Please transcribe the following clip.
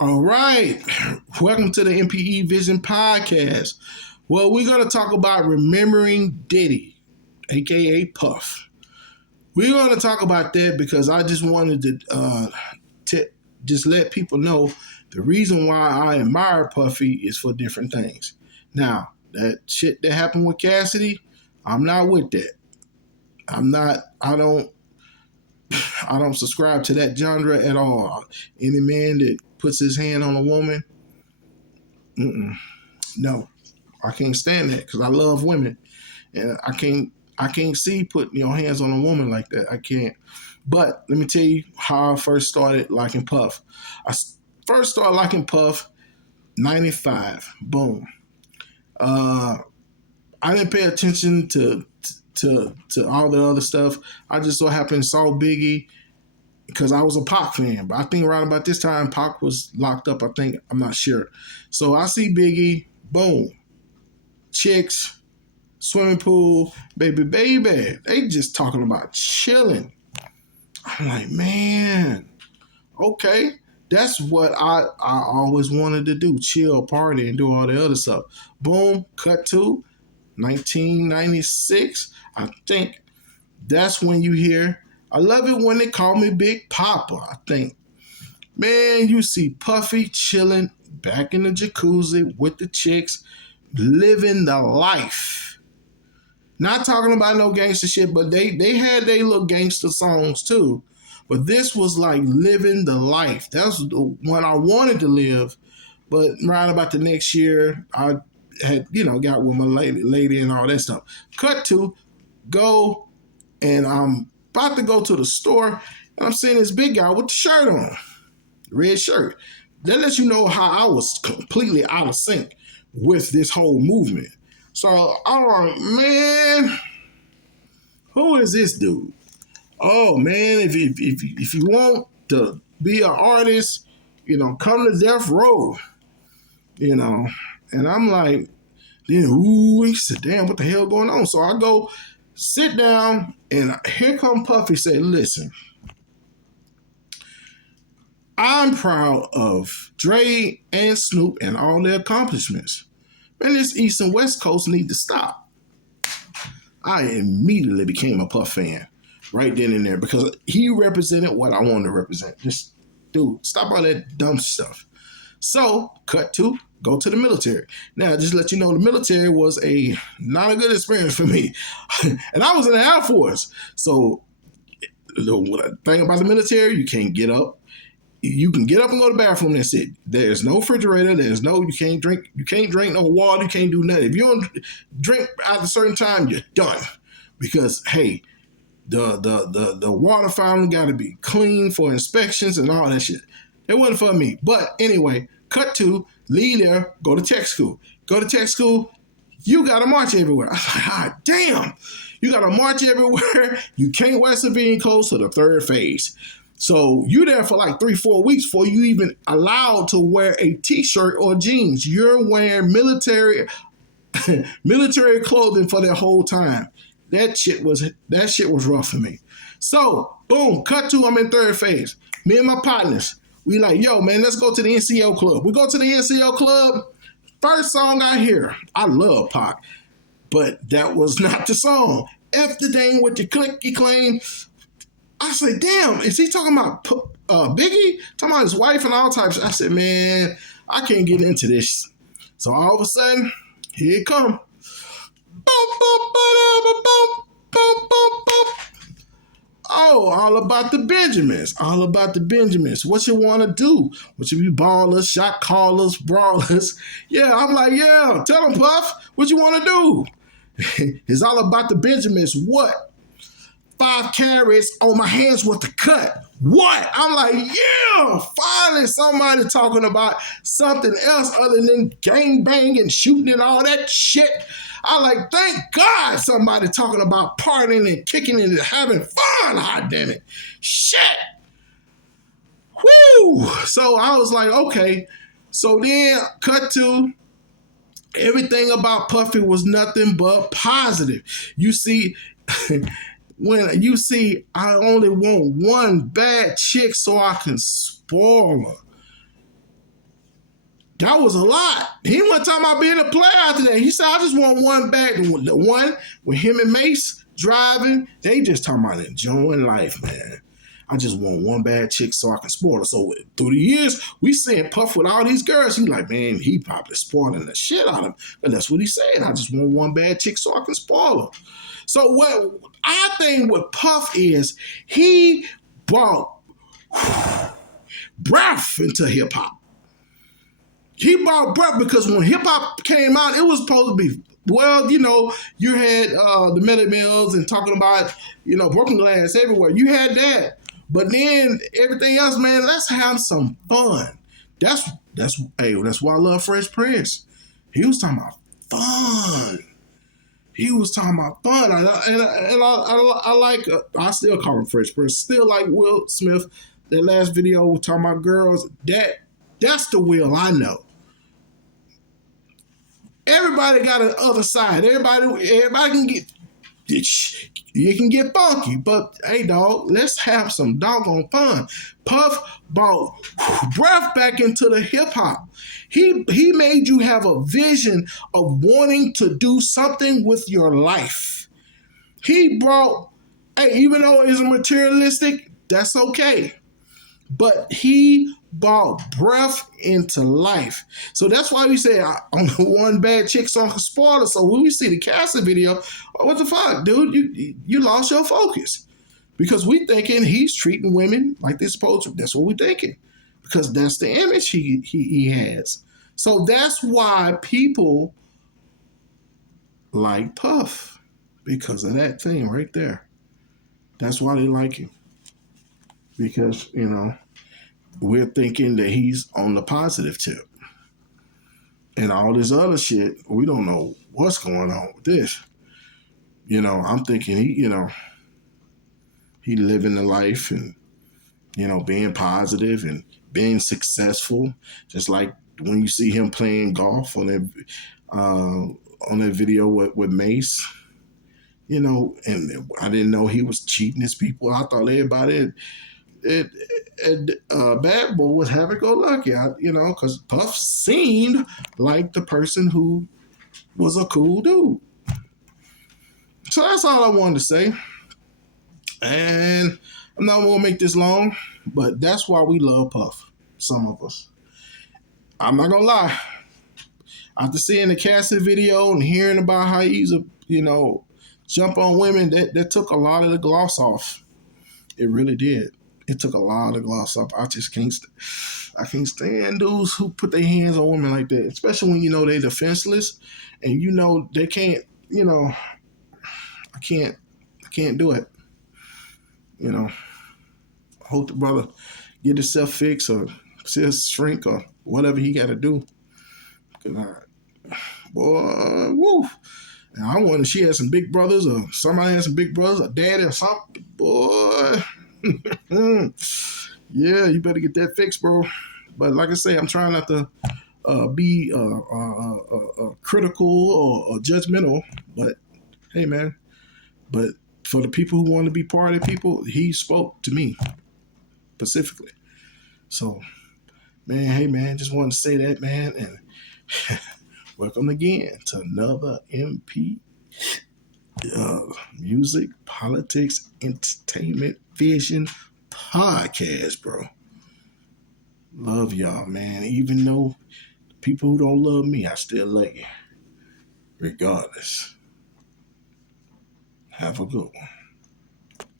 All right. Welcome to the MPE Vision Podcast. Well, we're going to talk about remembering Diddy, aka Puff. We're going to talk about that because I just wanted to just let people know the reason why I admire Puffy is for different things. Now, that shit that happened with Cassidy, I'm not with that. I don't subscribe to that genre at all. Any man that puts his hand on a woman, no, I can't stand that because I love women, and I can't see putting your hands on a woman like that. I can't. But let me tell you how I first started liking Puff. First started liking Puff, 95. Boom. I didn't pay attention to all the other stuff. I just so happened saw Biggie because I was a Pac fan. But I think around about this time, Pac was locked up. I'm not sure. So I see Biggie, boom, chicks, swimming pool, baby. They just talking about chilling. I'm like, man, okay. That's what I always wanted to do, chill, party, and do all the other stuff. Boom, cut to 1996. I think that's when you hear, I love it when they call me Big Papa. I think, man, you see Puffy chilling back in the jacuzzi with the chicks, living the life. Not talking about no gangster shit, but they had their little gangster songs too. But this was like living the life. That's the one I wanted to live. But right about the next year, I had, got with my lady and all that stuff. Cut to go, and I'm about to go to the store, and I'm seeing this big guy with the shirt on, red shirt. That lets you know how I was completely out of sync with this whole movement. So I'm like, man, who is this dude? Oh man, if you want to be an artist, come to Death Row, And I'm like, he said, damn, what the hell going on? So I go sit down, and here come Puffy say, listen, I'm proud of Dre and Snoop and all their accomplishments. Man, this East and West Coast need to stop. I immediately became a Puff fan right then and there because he represented what I wanted to represent. Just, dude, stop all that dumb stuff. So, cut to, go to the military. Now, just let you know, the military was not a good experience for me. And I was in the Air Force. So, the thing about the military, you can't get up. You can get up and go to the bathroom, that's it. There's no refrigerator, you can't drink no water, you can't do nothing. If you don't drink at a certain time, you're done. Because, hey, the water fountain got to be clean for inspections and all that shit. It wasn't for me. But anyway, cut to, leave there, go to tech school. Go to tech school, you got to march everywhere. I was like, ah, damn. You got to march everywhere. You can't wear civilian clothes to the third phase. So you there for like 3-4 weeks before you even allowed to wear a t-shirt or jeans. You're wearing military clothing for that whole time. That shit was rough for me. So, boom, cut to, I'm in third phase. Me and my partners, we like, yo, man, let's go to the NCO club. We go to the NCO club. First song I hear, I love Pac, but that was not the song. F the dang with the clicky claim. I said, damn, is he talking about Biggie? Talking about his wife and all types. I said, man, I can't get into this. So all of a sudden, here it come. Oh, all about the Benjamins. All about the Benjamins. What you want to do? What you be ballers, shot callers, brawlers? Yeah, I'm like, yeah, tell them, Puff, what you want to do? It's all about the Benjamins. What? 5 carats on my hands with the cut. What? I'm like, yeah, finally somebody talking about something else other than gang banging, shooting and all that shit. I like, thank God somebody talking about partying and kicking and having fun. Hot damn it. Shit. Whoo. So I was like, okay. So then cut to, everything about Puffy was nothing but positive. You see, when you see, I only want one bad chick so I can spoil her. That was a lot. He wasn't talking about being a player after that. He said, I just want one back. The one with him and Mace driving, they just talking about enjoying life, man. I just want one bad chick so I can spoil her. So through the years, we seeing Puff with all these girls. He like, man, he probably spoiling the shit out of them. But that's what he's saying. I just want one bad chick so I can spoil her. So what I think with Puff is he brought breath into hip hop. He brought breath because when hip hop came out, it was supposed to be, well, you know, you had the Melody Mills and talking about, you know, broken glass everywhere. You had that. But then everything else, man, let's have some fun. That's why I love Fresh Prince. He was talking about fun. He was talking about fun. I like, I still call him Fresh Prince. Still like Will Smith. That last video was talking about girls. That's the Will I know. Everybody got an other side. Everybody can get, you can get funky, but hey, dog, let's have some doggone fun. Puff brought breath back into the hip hop. He made you have a vision of wanting to do something with your life. He brought, hey, even though it's materialistic, that's okay. But he brought breath into life. So that's why we say on the one bad chick song can spoil it. So when we see the casting video, what the fuck, dude? You lost your focus. Because we thinking he's treating women like they're supposed to. That's what we thinking. Because that's the image he has. So that's why people like Puff. Because of that thing right there. That's why they like him. Because, you know, we're thinking that he's on the positive tip. And all this other shit, we don't know what's going on with this. You know, I'm thinking he living the life and, you know, being positive and being successful. Just like when you see him playing golf on that video with Mace. You know, and I didn't know he was cheating his people. I thought everybody Bad Boy was happy-go-lucky, you know, because Puff seemed like the person who was a cool dude. So that's all I wanted to say. And I'm not going to make this long, but that's why we love Puff, some of us. I'm not going to lie. After seeing the casting video and hearing about how he's jump on women, that took a lot of the gloss off. It really did. It took a lot of gloss off. I can't stand dudes who put their hands on women like that, especially when you know they're defenseless and you know they can't, you know, I can't do it. You know, I hope the brother get himself fixed or shrink or whatever he got to do. Boy, woo. And I wonder if she had some big brothers or somebody had some big brothers, a daddy or something. Boy. Yeah, you better get that fixed, bro. But like I say, I'm trying not to be critical or judgmental. But hey, man. But for the people who want to be part of people, he spoke to me specifically. So, man, hey, man, just wanted to say that, man. And welcome again to another MP Music, Politics, Entertainment, Vision podcast, bro. Love y'all, man. Even though people who don't love me, I still love you. Regardless. Have a good one.